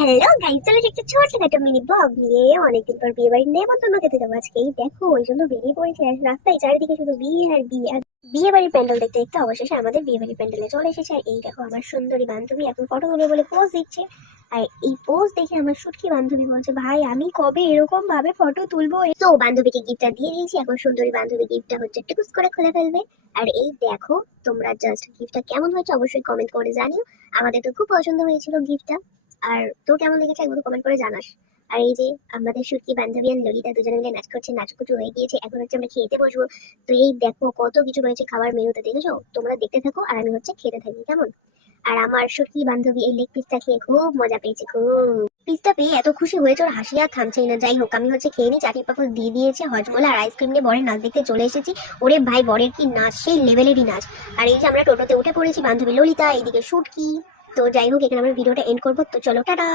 Hello guys, চলো একটা ছোটখাটো মিনি ব্লগ নিয়ে অনেকদিন পর বিয়ে বাড়ির নেমন্তন্ন খেতে যাবো আজকে। এই দেখো, ওই জন্য বেরিয়ে পড়েছে। আর রাস্তায় চারিদিকে শুধু বিয়ে আর বিয়ে আর বিয়ে বাড়ির প্যান্ডেল দেখতে দেখতে অবশেষে আমাদের বিয়ে বাড়ির প্যান্ডেলে চলে এসেছে। আর এই দেখো, আমার সুন্দরী বান্ধবী এখন ফটো তুলবে বলে পোজ দিচ্ছে। আর এই পোজ দেখে আমার শুটকি বান্ধবী বলছে, ভাই আমি কবে এরকম ভাবে ফটো তুলবো। তো বান্ধবীকে গিফটটা দিয়ে দিয়েছি, এখন সুন্দরী বান্ধবী গিফটটা হচ্ছে টুকুস করে খুলে ফেলবে। আর এই দেখো, তোমরা জাস্ট গিফটটা কেমন হয়েছে অবশ্যই কমেন্ট করে জানিও। আমাদের তো খুব পছন্দ হয়েছিল গিফটটা। আর তোর কেমন লেগেছে একবার কমেন্ট করে জানাস। আর এই যে আমাদের সুটকি বান্ধবী আর ললিতা দুজনে মিলে নাচ করছে, নাচকুচু হয়ে গিয়েছে, এখন হচ্ছে আমরা খেতে বসবো। তো এই দেখো কত কিছু রয়েছে খাবার মেনুতে, দেখেছো? তোমরা দেখতে থাকো আর আমি হচ্ছে খেতে থাকি, কেমন? আর আমার সুটকি বান্ধবী এই লেগ পিসটা খেয়ে খুব মজা পেয়েছে, খুব পিসটা পেয়ে এত খুশি হয়েছে ওর হাসি আর থামছেই না। যাই হোক, আমি হচ্ছে খেয়ে নি, চাটনি পাপড় দিয়ে দিয়েছে, হজমোলা আর আইসক্রিম নিয়ে বরের নাচ দেখতে চলে এসেছি। ওরে ভাই, বরের কি নাচ, সেই লেভেলেরই নাচ। আর এই যে আমরা টোটোতে উঠে পড়েছি, বান্ধবী ললিতা, এইদিকে শুটকি। তো যাই হোক, এখানে আমরা ভিডিওটা এন্ড করবো, তো চলো টাটা।